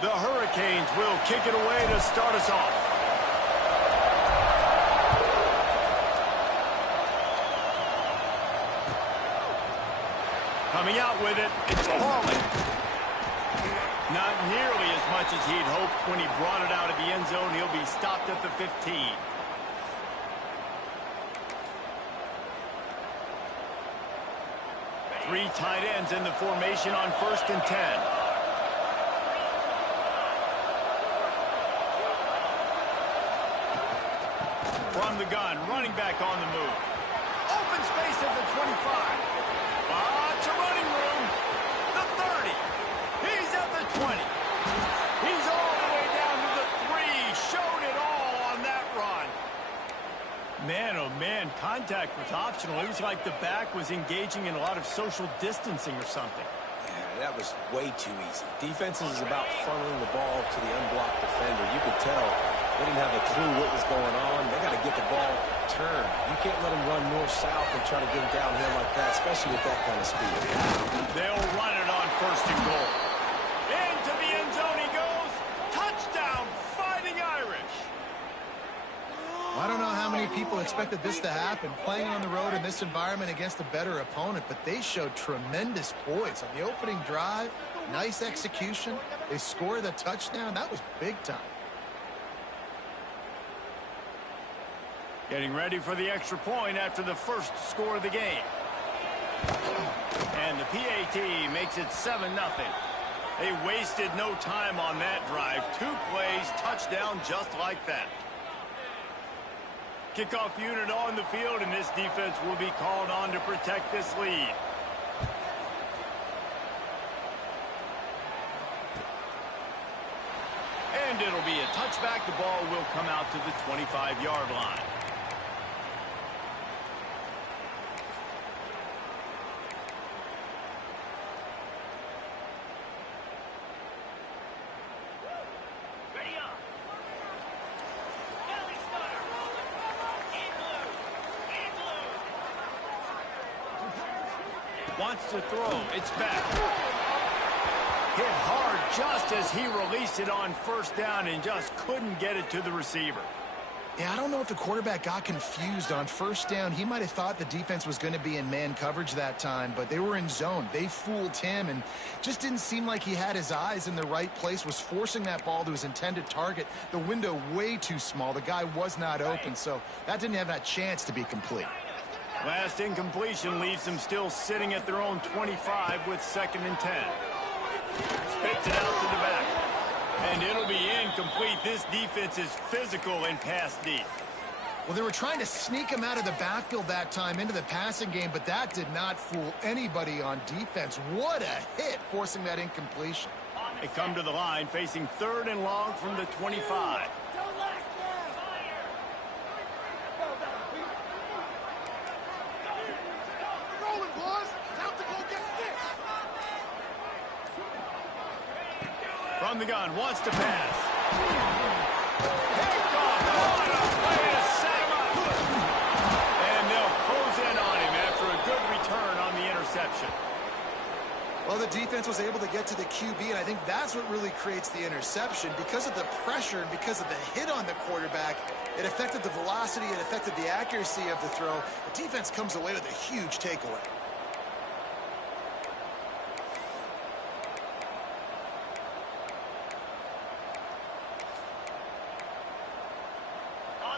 The Hurricanes will kick it away to start us off. Coming out with it, it's Pauling. Not nearly as much as he'd hoped when he brought it out of the end zone. He'll be stopped at the 15. Three tight ends in the formation on 1st and 10. From the gun, running back on the move. Open space at the 25. Lots of running room. The 30. He's at the 20. He's all the way down to the 3. Showed it all on that run. Man, oh man, contact was optional. It was like the back was engaging in a lot of social distancing or something. Yeah, that was way too easy. Defense is about funneling the ball to the unblocked defender. You could tell they didn't have a clue what was going on. They got to get the ball turned. You can't let him run north-south and try to get him downhill like that, especially with that kind of speed. They'll run it on 1st and goal. Into the end zone he goes. Touchdown, Fighting Irish. I don't know how many people expected this to happen, playing on the road in this environment against a better opponent, but they showed tremendous poise on the opening drive. Nice execution. They scored a touchdown. That was big time. Getting ready for the extra point after the first score of the game. And the PAT makes it 7-0. They wasted no time on that drive. 2 plays, touchdown just like that. Kickoff unit on the field, and this defense will be called on to protect this lead. And it'll be a touchback. The ball will come out to the 25-yard line. Wants to throw. It's back. Hit hard just as he released it on 1st down and just couldn't get it to the receiver. Yeah, I don't know if the quarterback got confused on 1st down. He might have thought the defense was going to be in man coverage that time, but they were in zone. They fooled him and just didn't seem like he had his eyes in the right place, was forcing that ball to his intended target. The window way too small. The guy was not open, so that didn't have that chance to be complete. Last incompletion leaves them still sitting at their own 25 with 2nd and 10. Spits it out to the back. And it'll be incomplete. This defense is physical and pass deep. Well, they were trying to sneak him out of the backfield that time into the passing game, but that did not fool anybody on defense. What a hit, forcing that incompletion. They come to the line facing 3rd and long from the 25. From the gun, wants to pass. Picked off. What a way to set him up. And they'll close in on him after a good return on the interception. Well, the defense was able to get to the QB, and I think that's what really creates the interception. Because of the pressure and because of the hit on the quarterback, it affected the velocity, it affected the accuracy of the throw. The defense comes away with a huge takeaway.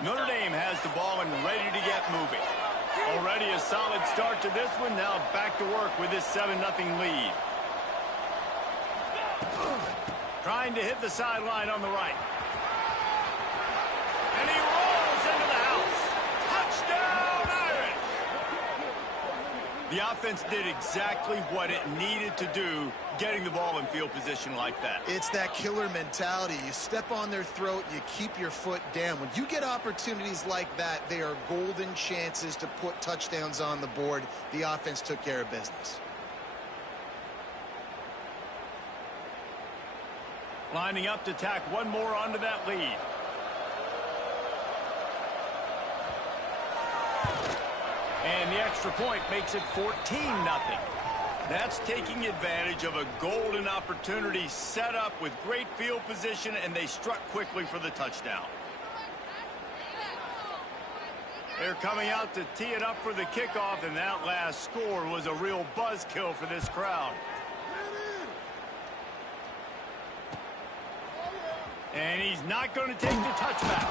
Notre Dame has the ball and ready to get moving. Already a solid start to this one. Now back to work with this 7-0 lead. Trying to hit the sideline on the right. And he rolls into the house. Touchdown, Irish! The offense did exactly what it needed to do, getting the ball in field position like that. It's that killer mentality. You step on their throat, you keep your foot down. When you get opportunities like that, they are golden chances to put touchdowns on the board. The offense took care of business. Lining up to tack one more onto that lead. And the extra point makes it 14-0. That's taking advantage of a golden opportunity set up with great field position, and they struck quickly for the touchdown. They're coming out to tee it up for the kickoff, and that last score was a real buzzkill for this crowd. And he's not going to take the touchback.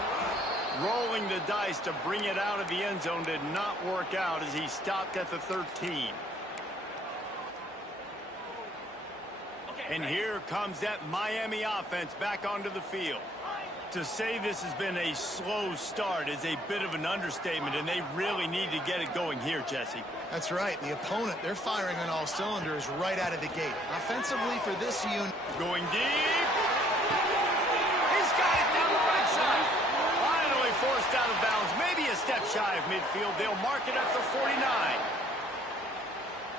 Rolling the dice to bring it out of the end zone did not work out as he stopped at the 13. And here comes that Miami offense back onto the field. To say this has been a slow start is a bit of an understatement, and they really need to get it going here, Jesse. That's right. The opponent, they're firing on all cylinders right out of the gate. Offensively for this unit. Going deep. He's got it down the right side. Finally forced out of bounds. Maybe a step shy of midfield. They'll mark it at the 49.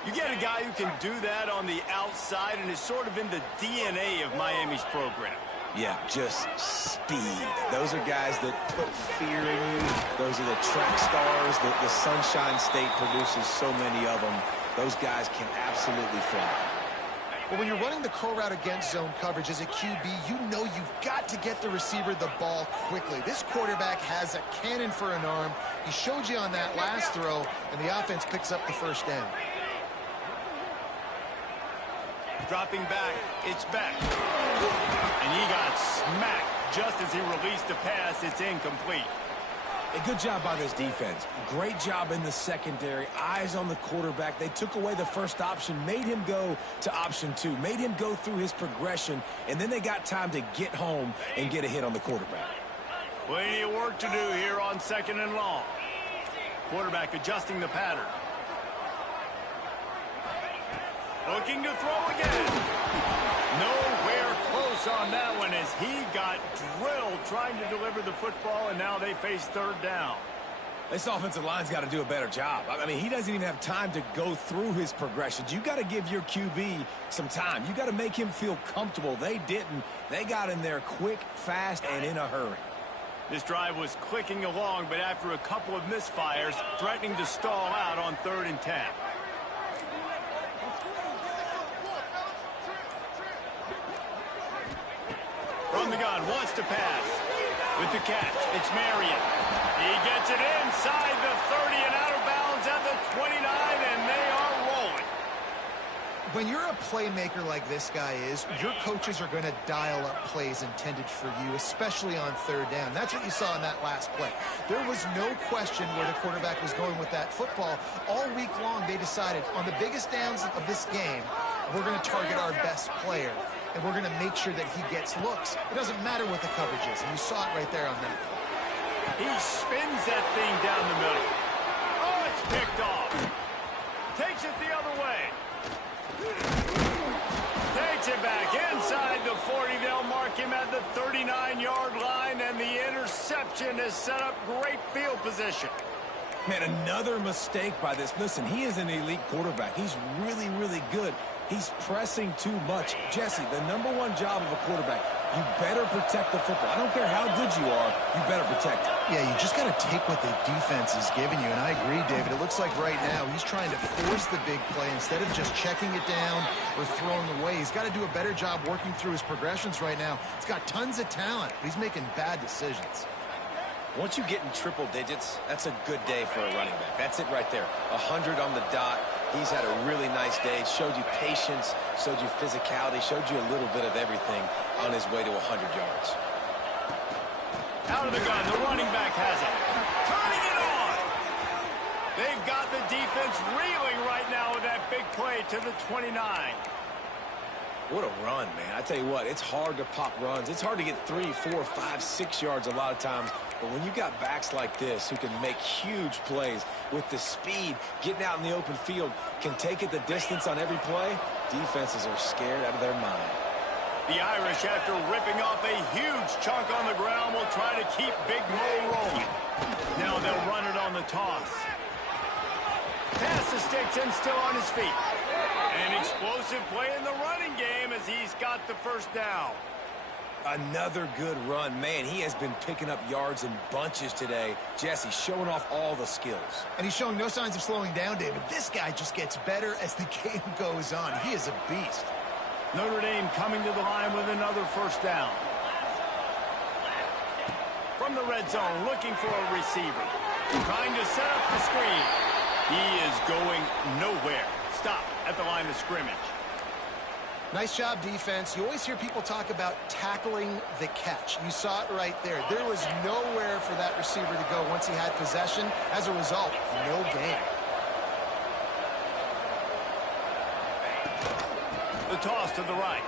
You get a guy who can do that on the outside and is sort of in the DNA of Miami's program. Yeah, just speed. Those are guys that put fear in you. Those are the track stars that the Sunshine State produces so many of them. Those guys can absolutely fly. Well, when you're running the curl route against zone coverage as a QB, you know you've got to get the receiver the ball quickly. This quarterback has a cannon for an arm. He showed you on that last throw, and the offense picks up the first down. Dropping back, it's back. And he got smacked just as he released the pass. It's incomplete. A good job by this defense. Great job in the secondary. Eyes on the quarterback. They took away the first option, made him go to option 2, made him go through his progression, and then they got time to get home and get a hit on the quarterback. Plenty of work to do here on 2nd and long. Quarterback adjusting the pattern. Looking to throw again. Nowhere close on that one as he got drilled trying to deliver the football, and now they face 3rd down. This offensive line's got to do a better job. I mean, he doesn't even have time to go through his progressions. You got to give your QB some time. You got to make him feel comfortable. They didn't. They got in there quick, fast, and in a hurry. This drive was clicking along, but after a couple of misfires, threatening to stall out on 3rd and 10. From the gun, wants to pass. With the catch, it's Marion. He gets it inside the 30 and out of bounds at the 29, and they are rolling. When you're a playmaker like this guy is, your coaches are going to dial up plays intended for you, especially on 3rd down. That's what you saw in that last play. There was no question where the quarterback was going with that football. All week long, they decided on the biggest downs of this game, we're going to target our best player, and we're going to make sure that he gets looks. It doesn't matter what the coverage is, and you saw it right there on that play. He spins that thing down the middle. Oh, it's picked off. Takes it the other way. Takes it back inside the 40. They'll mark him at the 39-yard line, and the interception has set up great field position. Man, another mistake by this. Listen, he is an elite quarterback. He's really, really good. He's pressing too much. Jesse, the #1 job of a quarterback, you better protect the football. I don't care how good you are, you better protect it. Yeah, you just got to take what the defense is giving you, and I agree, David. It looks like right now he's trying to force the big play instead of just checking it down or throwing away. He's got to do a better job working through his progressions right now. He's got tons of talent, but he's making bad decisions. Once you get in triple digits, that's a good day for a running back. That's it right there. 100 on the dot. He's had a really nice day. Showed you patience, showed you physicality, showed you a little bit of everything on his way to 100 yards. Out of the gun, the running back has it. Turning it on. They've got the defense reeling right now with that big play to the 29. What a run, man. I tell you what, it's hard to pop runs. It's hard to get 3, 4, 5, 6 yards a lot of times. But when you got backs like this who can make huge plays with the speed, getting out in the open field, can take it the distance on every play, defenses are scared out of their mind. The Irish, after ripping off a huge chunk on the ground, will try to keep Big Mo rolling. Now they'll run it on the toss. Pass the sticks and still on his feet. An explosive play in the running game as he's got the first down. Another good run. Man, he has been picking up yards in bunches today. Jesse showing off all the skills. And he's showing no signs of slowing down, David. This guy just gets better as the game goes on. He is a beast. Notre Dame coming to the line with another first down. From the red zone, looking for a receiver. Trying to set up the screen. He is going nowhere. Stop at the line of scrimmage. Nice job, defense. You always hear people talk about tackling the catch. You saw it right there. There was nowhere for that receiver to go once he had possession. As a result, no gain. The toss to the right.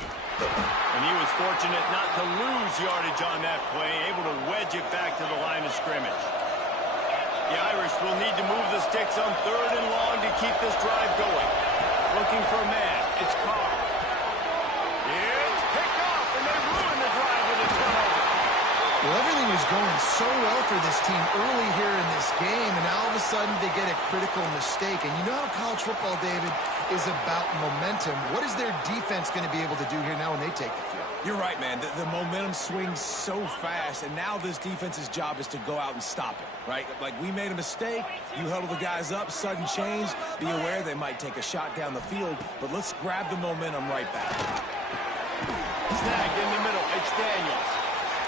And he was fortunate not to lose yardage on that play, able to wedge it back to the line of scrimmage. The Irish will need to move the sticks on 3rd and long to keep this drive going. Looking for a man. It's Carr. It's picked off, and they ruin the drive with a turnover. Well, everything was going so well for this team early here in this game, and now all of a sudden they get a critical mistake. And you know how college football, David, is about momentum. What is their defense going to be able to do here now when they take the field? You're right, man. The momentum swings so fast, and now this defense's job is to go out and stop it, right? Like, we made a mistake. You huddle the guys up, sudden change. Be aware they might take a shot down the field, but let's grab the momentum right back. Snagged in the middle. It's Daniels.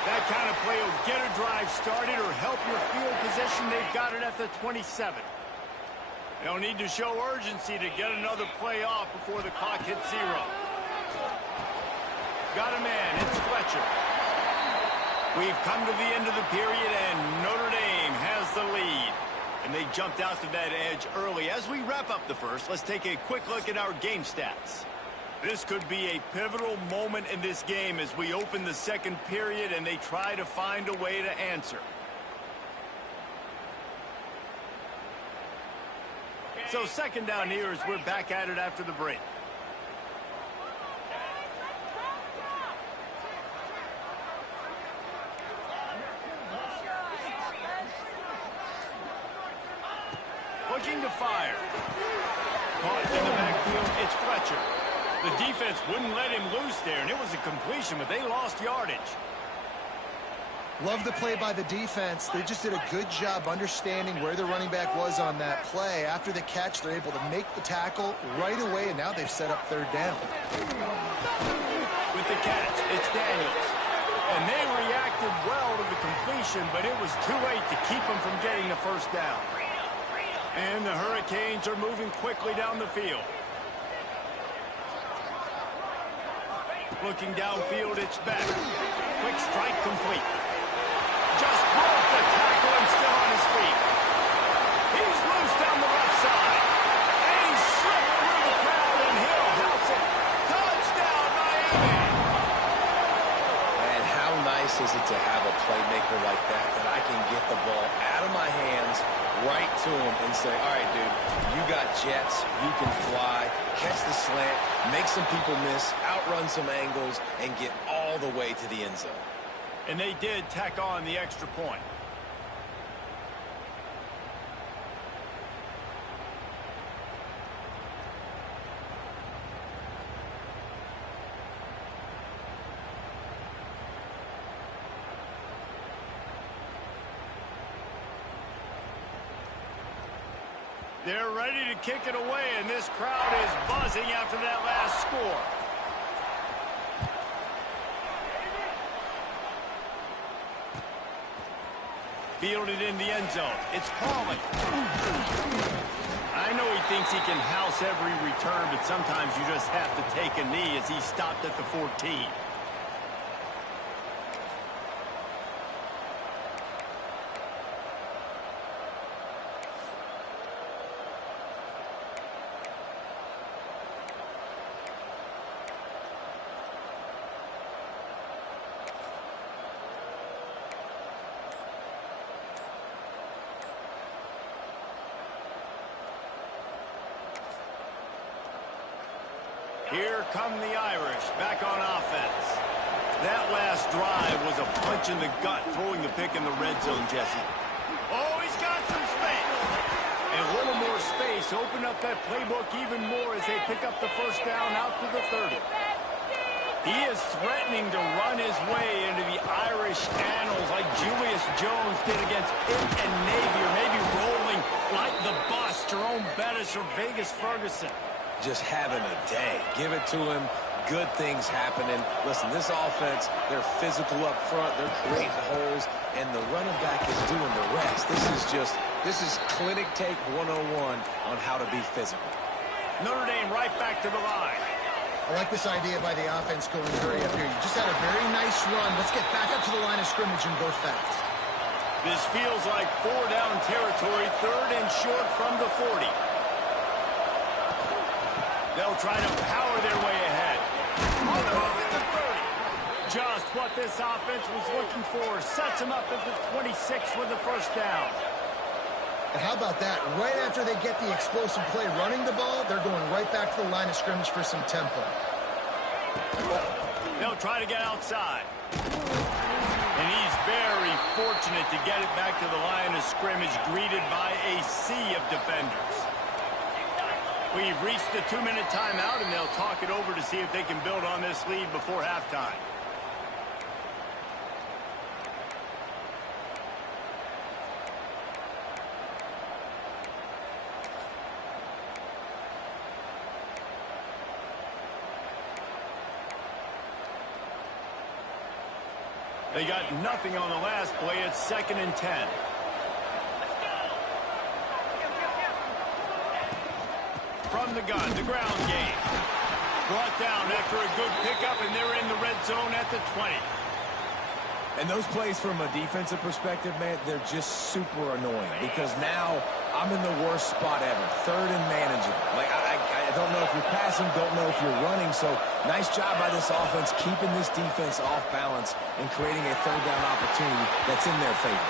That kind of play will get a drive started or help your field position. They've got it at the 27. They'll need to show urgency to get another play off before the clock hits 0. Got a man. It's Fletcher. We've come to the end of the period, and Notre Dame has the lead. And they jumped out to that edge early. As we wrap up the first, let's take a quick look at our game stats. This could be a pivotal moment in this game as we open the second period and they try to find a way to answer. So second down here as we're back at it after the break. Looking to fire. Caught in the backfield, it's Fletcher. The defense wouldn't let him loose there, and it was a completion, but they lost yardage. Love the play by the defense. They just did a good job understanding where the running back was on that play. After the catch, they're able to make the tackle right away, and now they've set up 3rd down. With the catch, it's Daniels. And they reacted well to the completion, but it was too late to keep them from getting the first down. And the Hurricanes are moving quickly down the field. Looking downfield, it's back. Quick strike complete. Just broke the tackle and still on his feet. He's loose down the left side. And he's slipped through the crowd, and he'll house it. Touchdown, Miami! And how nice is it to have a playmaker like that I can get the ball out of my hands, right to him, and say, all right, dude, you got jets, you can fly, catch the slant, make some people miss, outrun some angles, and get all the way to the end zone. And they did tack on the extra point. They're ready to kick it away, and this crowd is buzzing after that last score. Fielded in the end zone. It's Pauly. I know he thinks he can house every return, but sometimes you just have to take a knee as he stopped at the 14. Here come the Irish back on offense. That last drive was a punch in the gut, throwing the pick in the red zone, Jesse. Oh, he's got some space. And a little more space opened up that playbook even more as they pick up the first down out to the 30. He is threatening to run his way into the Irish annals like Julius Jones did against Pitt and Navy, or maybe rolling like the bus, Jerome Bettis or Vegas Ferguson. Just having a day. Give it to him. Good things happening. Listen, this offense, they're physical up front. They're creating holes, and the running back is doing the rest. This is clinic take 101 on how to be physical. Notre Dame right back to the line. I like this idea by the offense going hurry up here. You just had a very nice run. Let's get back up to the line of scrimmage and go fast. This feels like 4-down territory, 3rd and short from the 40. They'll try to power their way ahead. On the move at the 30. Just what this offense was looking for. Sets them up at the 26 for the first down. And how about that? Right after they get the explosive play running the ball, they're going right back to the line of scrimmage for some tempo. They'll try to get outside. And he's very fortunate to get it back to the line of scrimmage, greeted by a sea of defenders. We've reached the 2-minute timeout, and they'll talk it over to see if they can build on this lead before halftime. They got nothing on the last play. It's 2nd and 10. From the gun, the ground game. Brought down after a good pickup, and they're in the red zone at the 20. And those plays from a defensive perspective, man, they're just super annoying because now I'm in the worst spot ever. 3rd and manageable. Like, I don't know if you're passing, don't know if you're running. So nice job by this offense keeping this defense off balance and creating a 3rd down opportunity that's in their favor.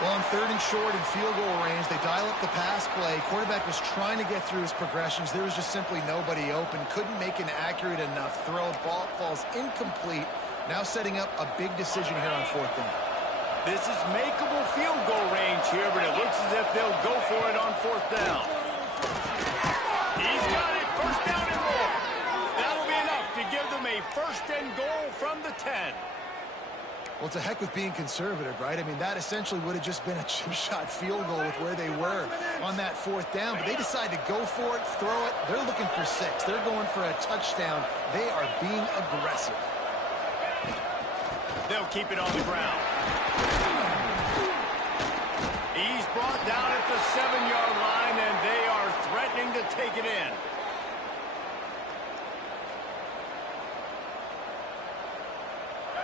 Well, on 3rd and short and field goal range, they dial up the pass play. Quarterback was trying to get through his progressions. There was just simply nobody open. Couldn't make an accurate enough throw. Ball falls incomplete. Now setting up a big decision here on 4th down. This is makeable field goal range here, but it looks as if they'll go for it on 4th down. He's got it. 1st down and more. That'll be enough to give them a 1st and goal from the 10. Well, to heck with being conservative, right? I mean, that essentially would have just been a chip shot field goal with where they were on that 4th down. But they decided to go for it, throw it. They're looking for 6. They're going for a touchdown. They are being aggressive. They'll keep it on the ground. He's brought down at the 7-yard line, and they are threatening to take it in.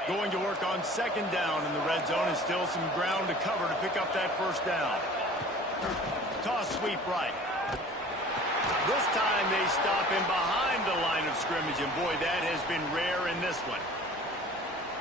Going to work on 2nd down in the red zone, and still some ground to cover to pick up that 1st down. Toss sweep right. This time they stop him behind the line of scrimmage, and boy, that has been rare in this one.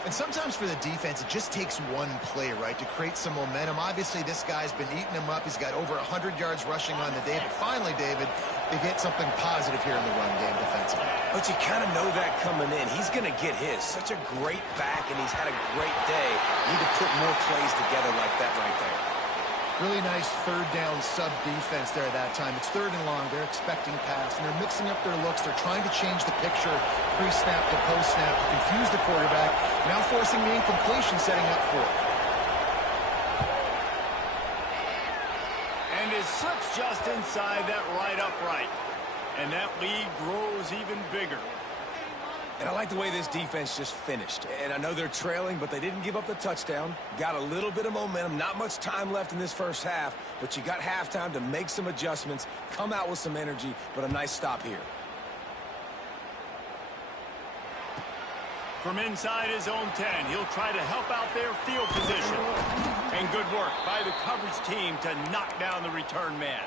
And sometimes for the defense, it just takes one play, right, to create some momentum. Obviously, this guy's been eating him up. He's got over 100 yards rushing on the day. But finally, David, they get something positive here in the run game defensively. But you kind of know that coming in. He's going to get his. Such a great back, and he's had a great day. Need to put more plays together like that right there. Really nice 3rd down sub defense there at that time. It's 3rd and long. They're expecting pass, and they're mixing up their looks. They're trying to change the picture pre-snap to post-snap to confuse the quarterback, now forcing the incompletion, setting up 4th. And it slips just inside that right upright. And that lead grows even bigger. And I like the way this defense just finished. And I know they're trailing, but they didn't give up the touchdown. Got a little bit of momentum. Not much time left in this first half, but you got halftime to make some adjustments, come out with some energy, but a nice stop here. From inside his own 10, he'll try to help out their field position. And good work by the coverage team to knock down the return man.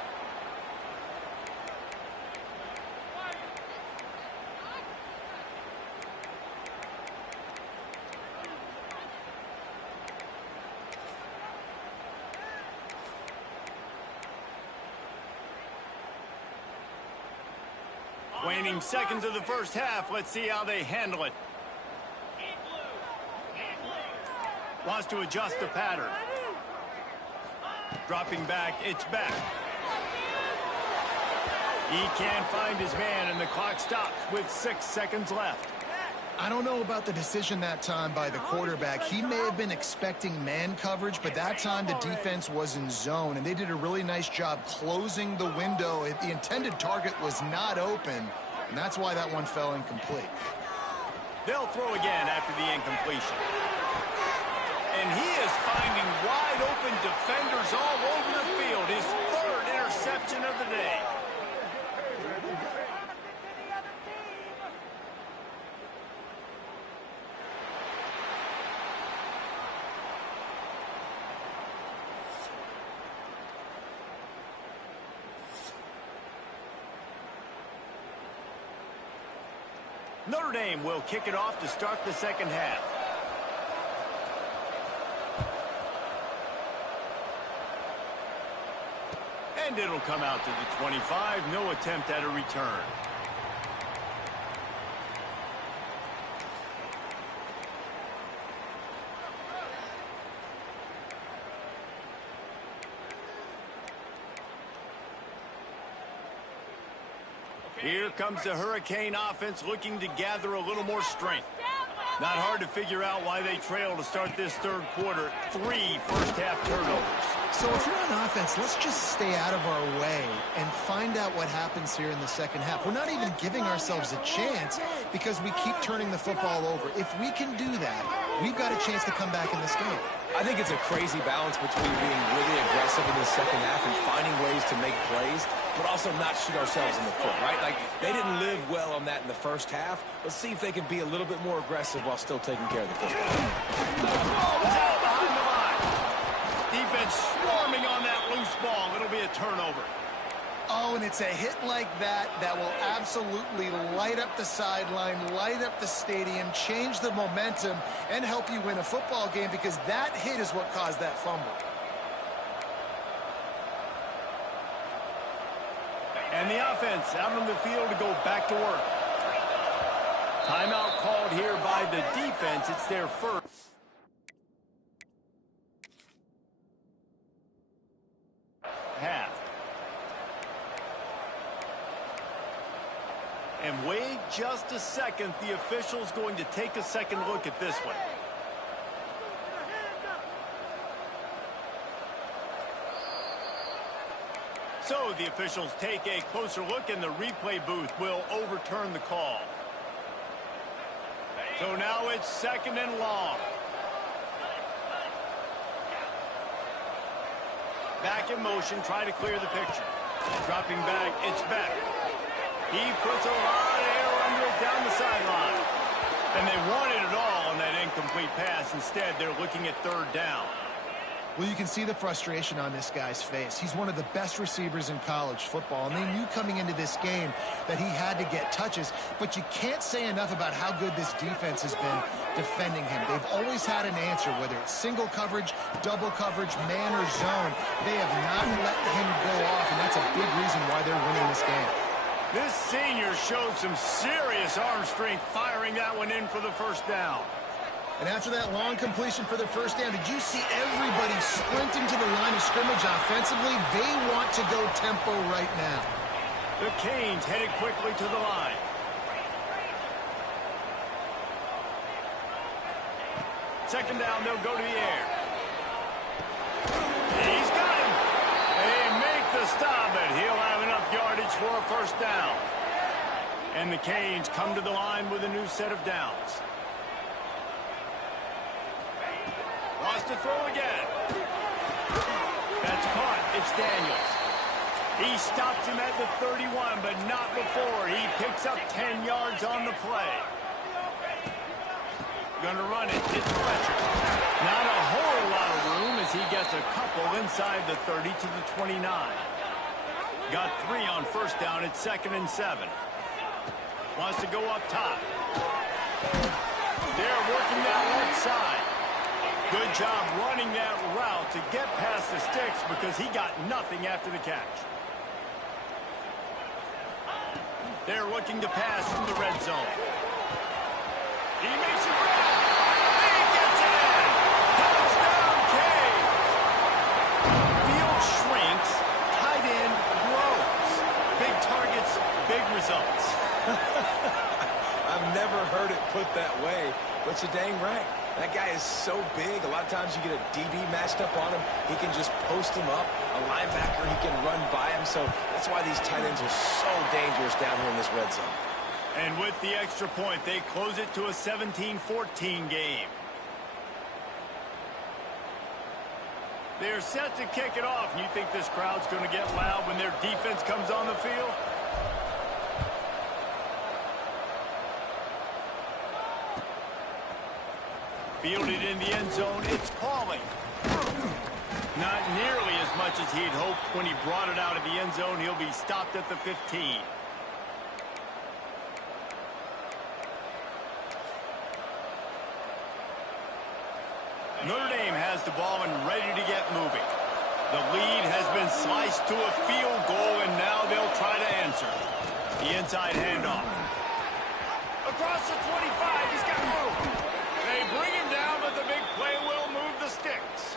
Waning seconds of the first half. Let's see how they handle it. Wants to adjust the pattern. Dropping back, it's back. He can't find his man, and the clock stops with 6 seconds left. I don't know about the decision that time by the quarterback. He may have been expecting man coverage, but that time the defense was in zone, and they did a really nice job closing the window. The intended target was not open, and that's why that one fell incomplete. They'll throw again after the incompletion. And he is finding wide open defenders all over the field. His third interception of the day. Notre Dame will kick it off to start the second half. And it'll come out to the 25. No attempt at a return. Here comes the Hurricane offense looking to gather a little more strength. Not hard to figure out why they trail to start this third quarter. 3 first-half turnovers. So if you're on offense, let's just stay out of our way and find out what happens here in the second half. We're not even giving ourselves a chance because we keep turning the football over. If we can do that, we've got a chance to come back in this game. I think it's a crazy balance between being really aggressive in the second half and finding ways to make plays, but also not shoot ourselves in the foot, right? Like, they didn't live well on that in the first half. Let's see if they can be a little bit more aggressive while still taking care of the football. Out behind the line. Defense swarming on that loose ball. It'll be a turnover. Oh, and it's a hit like that that will absolutely light up the sideline, light up the stadium, change the momentum, and help you win a football game because that hit is what caused that fumble. And the offense out on the field to go back to work. Timeout called here by the defense. It's their first. Half. And wait just a second. The official's going to take a second look at this one. So the officials take a closer look, and the replay booth will overturn the call. So now it's second and long. Back in motion, try to clear the picture. Dropping back, it's back. He puts a lot of air under it down the sideline. And they wanted it all on that incomplete pass. Instead, they're looking at third down. Well, you can see the frustration on this guy's face. He's one of the best receivers in college football, and they knew coming into this game that he had to get touches, but you can't say enough about how good this defense has been defending him. They've always had an answer, whether it's single coverage, double coverage, man or zone. They have not let him go off, and that's a big reason why they're winning this game. This senior showed some serious arm strength firing that one in for the first down. And after that long completion for the first down, did you see everybody sprinting to the line of scrimmage offensively? They want to go tempo right now. The Canes headed quickly to the line. Second down, they'll go to the air. He's got him. They make the stop, but he'll have enough yardage for a first down. And the Canes come to the line with a new set of downs. Wants to throw again. That's caught. It's Daniels. He stops him at the 31, but not before. He picks up 10 yards on the play. Gonna run it. It's Fletcher. Not a whole lot of room as he gets a couple inside the 30 to the 29. Got 3 on first down. It's 2nd and 7. Wants to go up top. They're working that left side. Good job running that route to get past the sticks because he got nothing after the catch. They're looking to pass from the red zone. He makes it grab. He gets it in. Touchdown, Canes. Field shrinks. Tight end grows. Big targets, big results. I've never heard it put that dang right. That guy is so big. A lot of times you get a DB matched up on him. He can just post him up. A linebacker, he can run by him. So that's why these tight ends are so dangerous down here in this red zone. And with the extra point, they close it to a 17-14 game. They're set to kick it off. And you think this crowd's going to get loud when their defense comes on the field? Fielded in the end zone, it's Pauly. Not nearly as much as he'd hoped when he brought it out of the end zone. He'll be stopped at the 15. Notre Dame has the ball and ready to get moving. The lead has been sliced to a field goal, and now they'll try to answer. The inside handoff. Across the 25, he's got room. They bring him down, but the big play will move the sticks.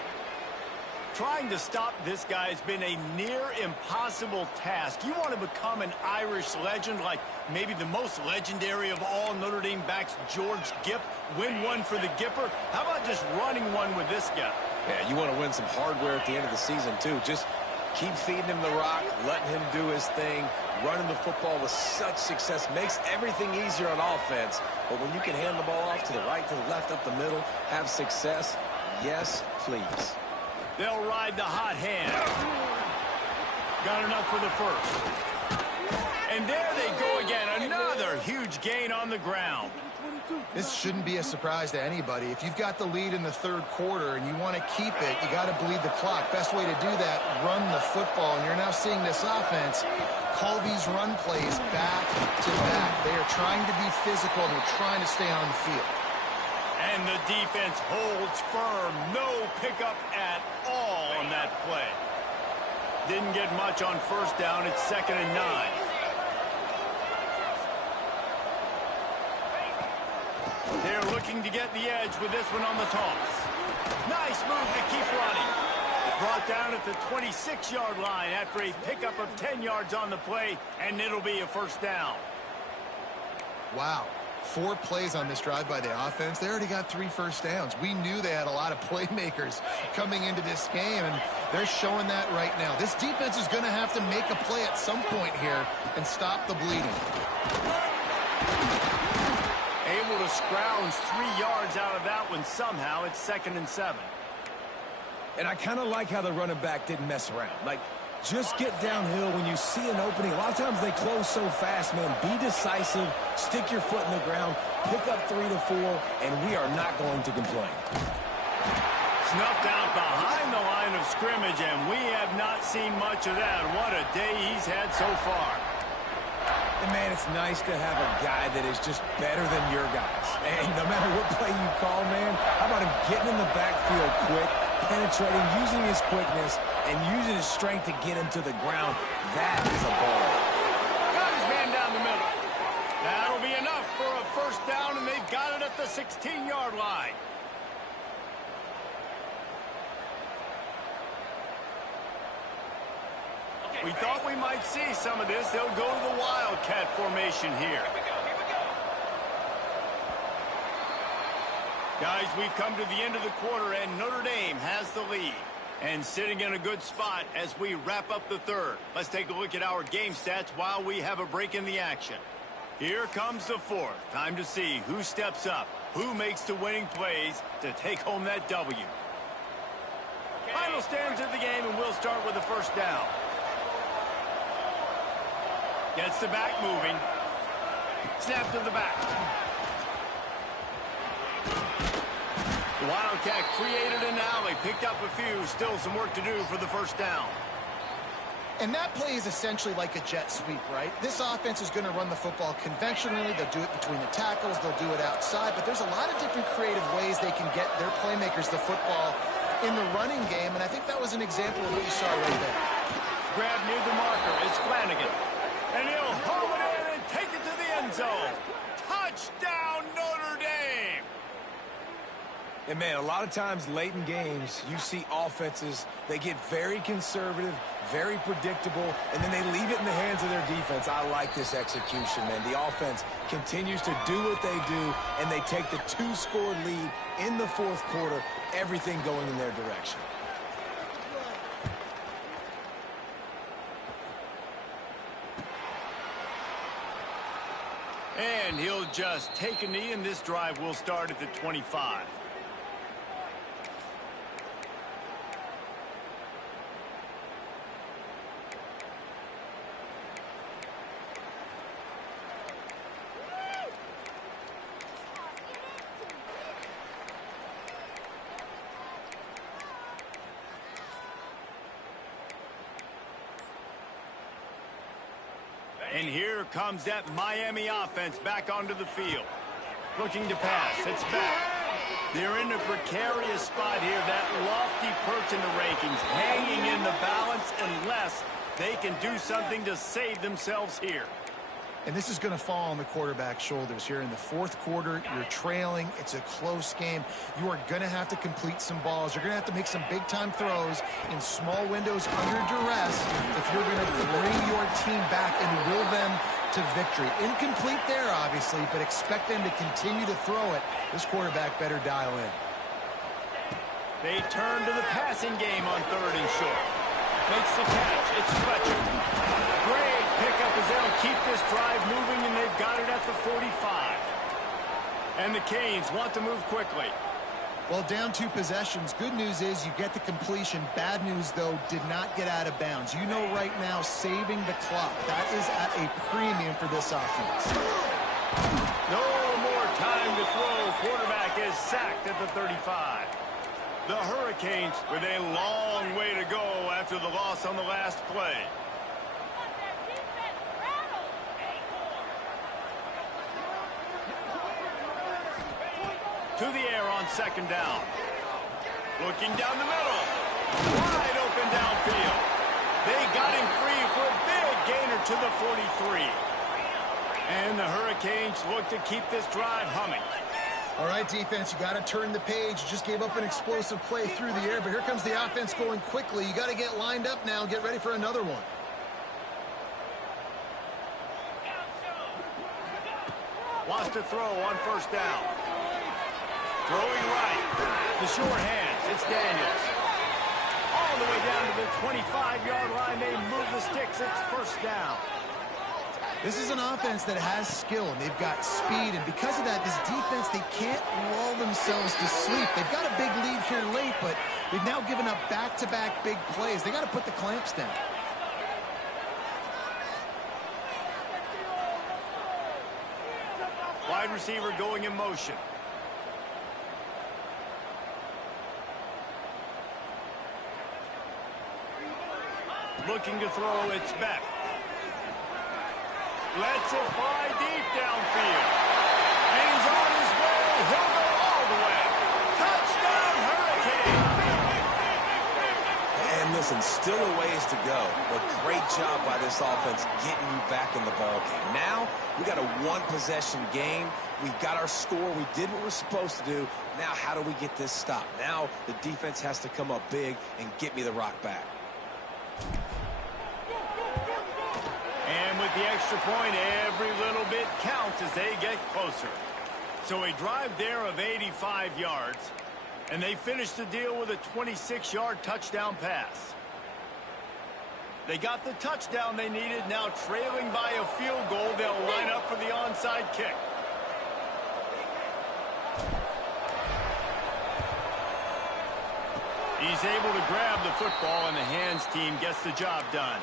Trying to stop this guy has been a near impossible task. You want to become an Irish legend, like maybe the most legendary of all Notre Dame backs, George Gipp, win one for the Gipper. How about just running one with this guy? Yeah, you want to win some hardware at the end of the season, too. Just keep feeding him the rock, letting him do his thing, running the football with such success. Makes everything easier on offense. But when you can hand the ball off to the right, to the left, up the middle, have success, yes, please. They'll ride the hot hand. Got enough for the first. And there they go again. Another huge gain on the ground. This shouldn't be a surprise to anybody. If you've got the lead in the third quarter and you want to keep it, you got to bleed the clock. Best way to do that, run the football. And you're now seeing this offense call these run plays back to back. They are trying to be physical and they're trying to stay on the field. And the defense holds firm. No pickup at all on that play. Didn't get much on first down. It's 2nd and 9. They're looking to get the edge with this one on the toss. Nice move to keep running. Brought down at the 26-yard line after a pickup of 10 yards on the play, and it'll be a first down. Wow. 4 plays on this drive by the offense. They already got 3 first downs. We knew they had a lot of playmakers coming into this game, and they're showing that right now. This defense is going to have to make a play at some point here and stop the bleeding. Able to scrounge 3 yards out of that one somehow. It's 2nd and 7. And I kind of like how the running back didn't mess around. Like, just get downhill when you see an opening. A lot of times they close so fast, man. Be decisive, stick your foot in the ground, pick up 3 to 4, and we are not going to complain. Snuffed out behind the line of scrimmage, and we have not seen much of that. What a day he's had so far. And, man, it's nice to have a guy that is just better than your guys. And no matter what play you call, man, how about him getting in the backfield quick, penetrating, using his quickness, and using his strength to get him to the ground. That is a ball. Got his man down the middle. That'll be enough for a first down, and they've got it at the 16-yard line. We thought we might see some of this. They'll go to the Wildcat formation here. Guys, we've come to the end of the quarter, and Notre Dame has the lead. And sitting in a good spot as we wrap up the third. Let's take a look at our game stats while we have a break in the action. Here comes the fourth. Time to see who steps up, who makes the winning plays to take home that W. Final stands of the game, and we'll start with the first down. Gets the back moving. Snap to the back. The Wildcat created an alley, picked up a few, still some work to do for the first down. And that play is essentially like a jet sweep, right? This offense is going to run the football conventionally. They'll do it between the tackles. They'll do it outside. But there's a lot of different creative ways they can get their playmakers the football in the running game. And I think that was an example of what you saw right there. Grab near the marker is Flanagan. And he'll haul it in and take it to the end zone. Touchdown, Notre Dame! And, man, a lot of times late in games, you see offenses, they get very conservative, very predictable, and then they leave it in the hands of their defense. I like this execution, man. The offense continues to do what they do, and they take the 2-score lead in the fourth quarter, everything going in their direction. And he'll just take a knee, and this drive will start at the 25. And here comes that Miami offense back onto the field. Looking to pass. It's back. They're in a precarious spot here. That lofty perch in the rankings, hanging in the balance unless they can do something to save themselves here. And this is going to fall on the quarterback's shoulders here in the fourth quarter. You're trailing. It's a close game. You are going to have to complete some balls. You're going to have to make some big-time throws in small windows under duress if you're going to bring your team back and will them to victory. Incomplete there, obviously, but expect them to continue to throw it. This quarterback better dial in. They turn to the passing game on 3rd and short. Makes the catch. It's Fletcher. Great pickup as they'll keep this drive moving, and they've got it at the 45. And the Canes want to move quickly. Well, down 2 possessions. Good news is you get the completion. Bad news, though, did not get out of bounds. You know right now, saving the clock. That is at a premium for this offense. No more time to throw. Quarterback is sacked at the 35. The Hurricanes with a long way to go after the loss on the last play. To the air on 2nd down. Looking down the middle. Wide open downfield. They got him free for a big gainer to the 43. And the Hurricanes look to keep this drive humming. All right, defense, you got to turn the page. You just gave up an explosive play through the air, but here comes the offense going quickly. You got to get lined up now and get ready for another one. Wants to throw on 1st down. Throwing right. The short hands. It's Daniels. All the way down to the 25-yard line. They move the sticks. It's 1st down. This is an offense that has skill, and they've got speed, and because of that, this defense, they can't lull themselves to sleep. They've got a big lead here late, but they've now given up back-to-back big plays. They got to put the clamps down. Wide receiver going in motion. Looking to throw, it's Beck. Lets it fly deep downfield. And he's on his way. He'll go all the way. Touchdown, Hurricane! And listen, still a ways to go, but great job by this offense getting you back in the ballgame. Now, we got a 1-possession game. We got our score. We did what we're supposed to do. Now, how do we get this stopped? Now, the defense has to come up big and get me the rock back. And with the extra point, every little bit counts as they get closer. So a drive there of 85 yards, and they finish the deal with a 26-yard touchdown pass. They got the touchdown they needed. Now trailing by a field goal, they'll line up for the onside kick. He's able to grab the football, and the hands team gets the job done.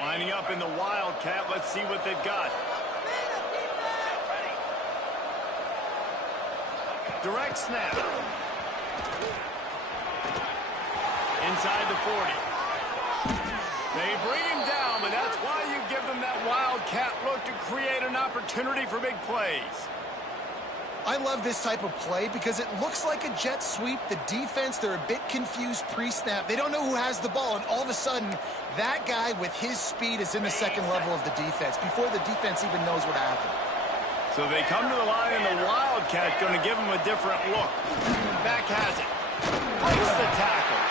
Lining up in the Wildcat. Let's see what they've got. Direct snap. Inside the 40. They bring him down, but that's why you give them that Wildcat look to create an opportunity for big plays. I love this type of play because it looks like a jet sweep. The defense, they're a bit confused pre-snap. They don't know who has the ball, and all of a sudden, that guy with his speed is in the second level of the defense before the defense even knows what happened. So they come to the line, and the Wildcat going to give them a different look. Back has it. Breaks the tackle.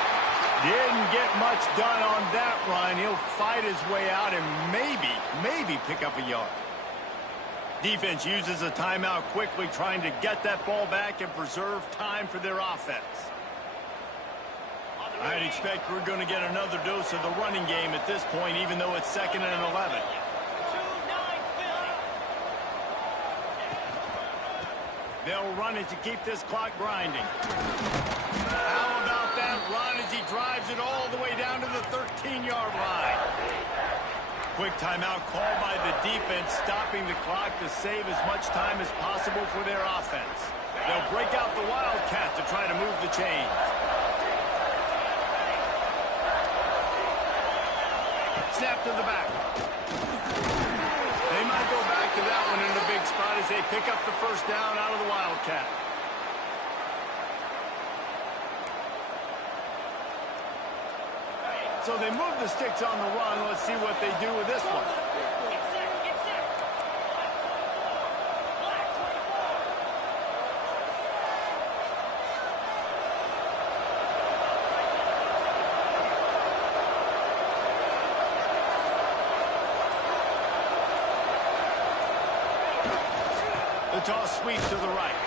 Didn't get much done on that run. He'll fight his way out and maybe pick up a yard. Defense uses a timeout quickly, trying to get that ball back and preserve time for their offense. I'd expect we're going to get another dose of the running game at this point, even though it's 2nd and 11. They'll run it to keep this clock grinding. How about that run as he drives it all the way down to the 13-yard line? Quick timeout called by the defense, stopping the clock to save as much time as possible for their offense. They'll break out the Wildcat to try to move the chains. Snap to the back. They might go back to that one in a big spot as they pick up the first down out of the Wildcat. So they move the sticks on the run. Let's see what they do with this one. The toss sweep to the right.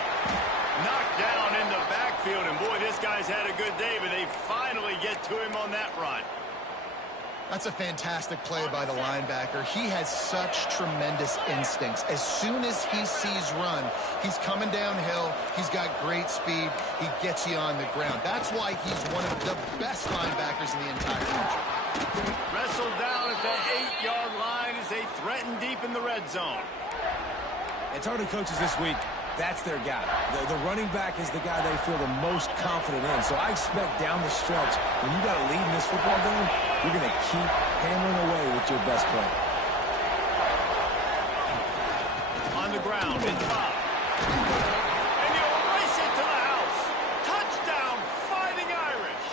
Knocked down in the backfield, and boy, this guy's had a good day, but they finally get to him on that run. That's a fantastic play by the linebacker. He has such tremendous instincts. As soon as he sees run, he's coming downhill. He's got great speed. He gets you on the ground. That's why he's one of the best linebackers in the entire country. Wrestled down at the 8-yard line as they threaten deep in the red zone. And talking to coaches this week, that's their guy. The running back is the guy they feel the most confident in. So I expect down the stretch, when you got a lead in this football game, you're going to keep hammering away with your best play. On the ground, it's Bob. And he'll race it to the house. Touchdown, Fighting Irish.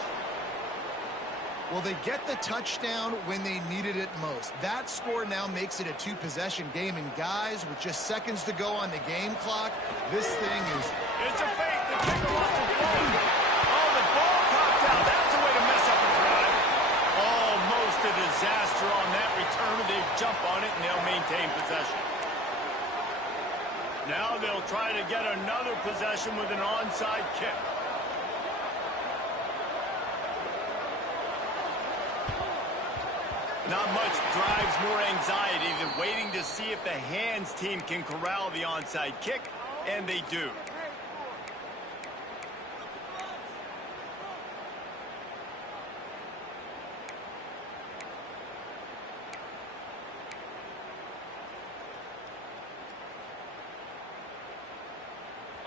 Well, they get the touchdown when they needed it most. That score now makes it a 2-possession game. And guys, with just seconds to go on the game clock, this thing is... It's a fake. The kicker wants to blow it. Oh, the ball popped out. That's a way to mess up a drive. Almost a disaster on that return. They jump on it, and they'll maintain possession. Now they'll try to get another possession with an onside kick. Not much drives more anxiety than waiting to see if the hands team can corral the onside kick, and they do.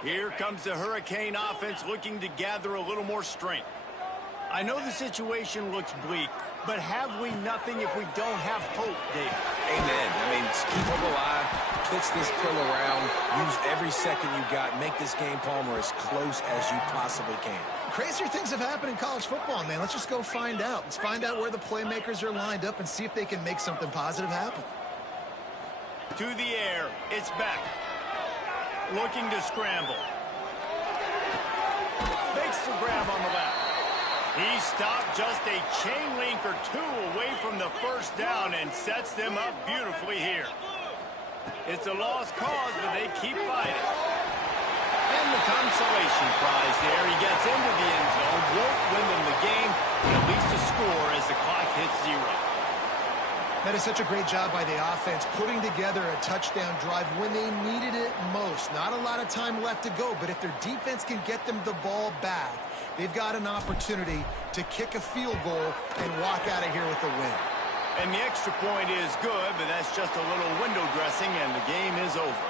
Here comes the Hurricane offense looking to gather a little more strength. I know the situation looks bleak, but have we nothing if we don't have hope, David? Amen. I mean, just keep hope alive, pitch this pill around, use every second you got, make this game, Palmer, as close as you possibly can. Crazier things have happened in college football, man. Let's just go find out. Let's find out where the playmakers are lined up and see if they can make something positive happen. To the air, it's back. Looking to scramble. Makes the grab on the left. He stopped just a chain link or two away from the first down and sets them up beautifully here. It's a lost cause, but they keep fighting. And the consolation prize there. He gets into the end zone, won't win them the game, but at least a score as the clock hits 0. That is such a great job by the offense, putting together a touchdown drive when they needed it most. Not a lot of time left to go, but if their defense can get them the ball back, they've got an opportunity to kick a field goal and walk out of here with a win. And the extra point is good, but that's just a little window dressing, and the game is over.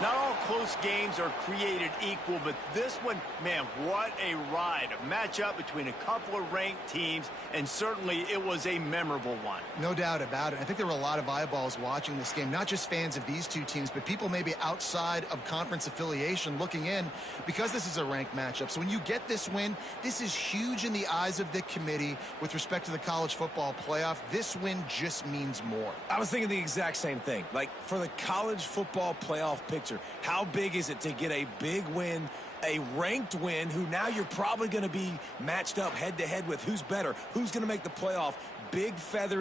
Not all close games are created equal, but this one, man, what a ride. A matchup between a couple of ranked teams, and certainly it was a memorable one. No doubt about it. I think there were a lot of eyeballs watching this game, not just fans of these two teams, but people maybe outside of conference affiliation looking in because this is a ranked matchup. So when you get this win, this is huge in the eyes of the committee with respect to the college football playoff. This win just means more. I was thinking the exact same thing. Like, for the college football playoff picture, how big is it to get a big win, a ranked win, who now you're probably going to be matched up head-to-head with who's better, who's going to make the playoff? Big feather in